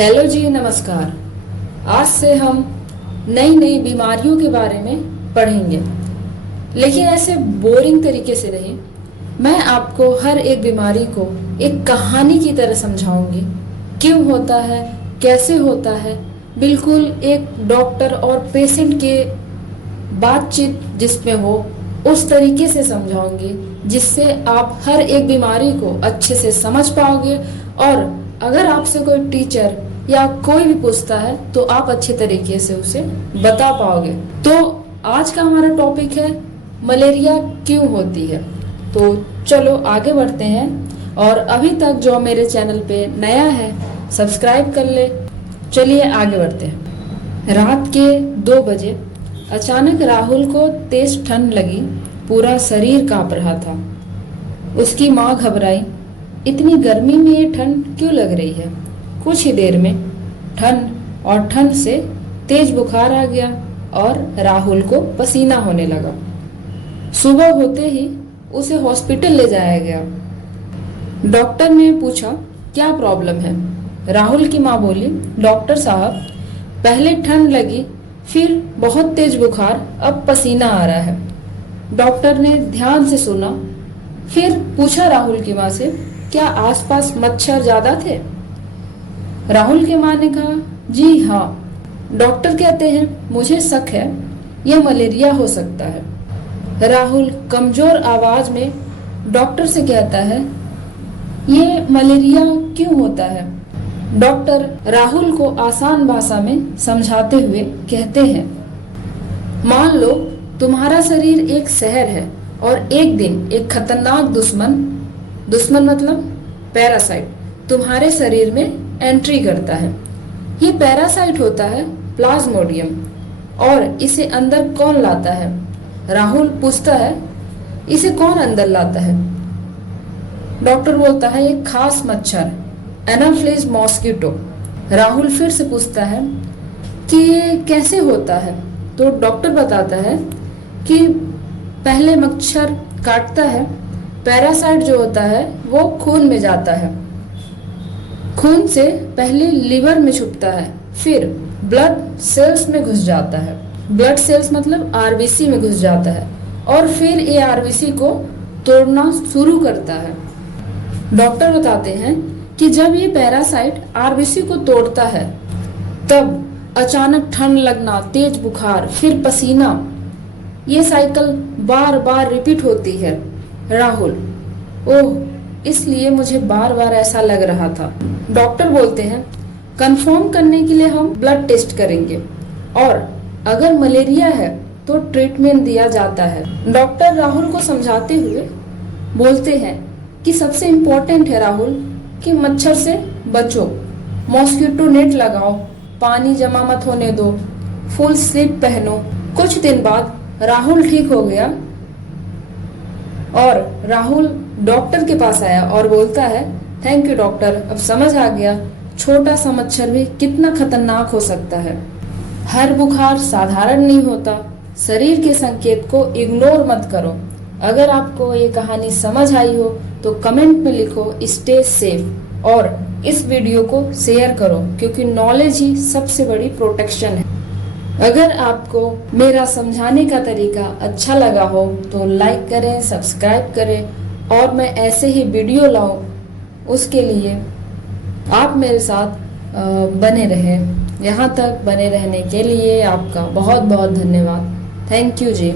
Hello जी, नमस्कार। आज से हम नई नई बीमारियों के बारे में पढ़ेंगे, लेकिन ऐसे बोरिंग तरीके से नहीं। मैं आपको हर एक बीमारी को एक कहानी की तरह समझाऊंगी। क्यों होता है, कैसे होता है, बिल्कुल एक डॉक्टर और पेशेंट के बातचीत जिसमें हो उस तरीके से समझाऊंगी, जिससे आप हर एक बीमारी को अच्छे से समझ पाओगे। और अगर आपसे कोई टीचर या कोई भी पूछता है तो आप अच्छे तरीके से उसे बता पाओगे। तो आज का हमारा टॉपिक है मलेरिया क्यों होती है। तो चलो आगे बढ़ते हैं। और अभी तक जो मेरे चैनल पे नया है सब्सक्राइब कर ले। चलिए आगे बढ़ते हैं। रात के 2 बजे अचानक राहुल को तेज ठंड लगी, पूरा शरीर कांप रहा था। उसकी माँ घबराई, इतनी गर्मी में ये ठंड क्यों लग रही है। कुछ ही देर में ठंड से तेज बुखार आ गया और राहुल को पसीना होने लगा। सुबह होते ही उसे हॉस्पिटल ले जाया गया। डॉक्टर ने पूछा क्या प्रॉब्लम है। राहुल की माँ बोली, डॉक्टर साहब, पहले ठंड लगी, फिर बहुत तेज बुखार, अब पसीना आ रहा है। डॉक्टर ने ध्यान से सुना, फिर पूछा राहुल की माँ से, क्या आसपास मच्छर ज्यादा थे। राहुल की माँ ने कहा, जी हाँ। डॉक्टर कहते हैं, मुझे शक है यह मलेरिया हो सकता है। राहुल कमजोर आवाज में डॉक्टर से कहता है, ये मलेरिया क्यों होता है। डॉक्टर राहुल को आसान भाषा में समझाते हुए कहते हैं, मान लो तुम्हारा शरीर एक शहर है और एक दिन एक खतरनाक दुश्मन मतलब पैरासाइट तुम्हारे शरीर में एंट्री करता है। ये पैरासाइट होता है प्लाज्मोडियम। और इसे अंदर कौन लाता है। राहुल पूछता है, इसे कौन अंदर लाता है। डॉक्टर बोलता है, एक खास मच्छर, एनाफ्लेज मॉस्किटो। राहुल फिर से पूछता है कि ये कैसे होता है। तो डॉक्टर बताता है कि पहले मच्छर काटता है, पैरासाइट जो होता है वो खून में जाता है, खून से पहले लिवर में छुपता है, फिर ब्लड सेल्स में घुस जाता है, ब्लड सेल्स मतलब आरबीसी में घुस जाता है, और फिर ये आरबीसी को तोड़ना शुरू करता है। डॉक्टर बताते हैं कि जब ये पैरासाइट आरबीसी को तोड़ता है तब अचानक ठंड लगना, तेज बुखार, फिर पसीना, ये साइकिल बार बार रिपीट होती है। राहुल, ओह, इसलिए मुझे बार बार ऐसा लग रहा था। डॉक्टर बोलते हैं, कंफर्म करने के लिए हम ब्लड टेस्ट करेंगे और अगर मलेरिया है तो ट्रीटमेंट दिया जाता है। डॉक्टर राहुल को समझाते हुए बोलते हैं कि सबसे इम्पोर्टेंट है राहुल कि मच्छर से बचो, मॉस्किटो नेट लगाओ, पानी जमा मत होने दो, फुल स्लीप पहनो। कुछ दिन बाद राहुल ठीक हो गया और राहुल डॉक्टर के पास आया और बोलता है, थैंक यू डॉक्टर, अब समझ आ गया छोटा सा मच्छर भी कितना खतरनाक हो सकता है। हर बुखार साधारण नहीं होता। शरीर के संकेत को इग्नोर मत करो। अगर आपको ये कहानी समझ आई हो तो कमेंट में लिखो स्टे सेफ और इस वीडियो को शेयर करो, क्योंकि नॉलेज ही सबसे बड़ी प्रोटेक्शन है। अगर आपको मेरा समझाने का तरीका अच्छा लगा हो तो लाइक करें, सब्सक्राइब करें और मैं ऐसे ही वीडियो लाऊं, उसके लिए आप मेरे साथ बने रहें। यहाँ तक बने रहने के लिए आपका बहुत बहुत धन्यवाद। Thank you ji.